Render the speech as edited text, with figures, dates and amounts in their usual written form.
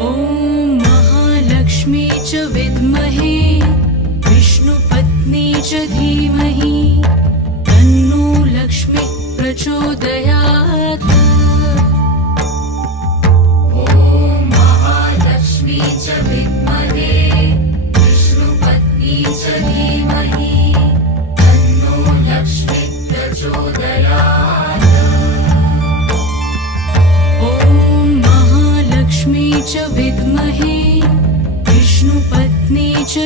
ॐ महालक्ष्मी च विद्महे विष्णुपत्नी च धीमहि तन्नो लक्ष्मी प्रचोदयात्। ॐ महालक्ष्मी च विद्महे विष्णुपत्नी च धीमहि तन्नो लक्ष्मी प्रचोदयात्। ॐ महालक्ष्मी च विद्महे विष्णुपत्नी च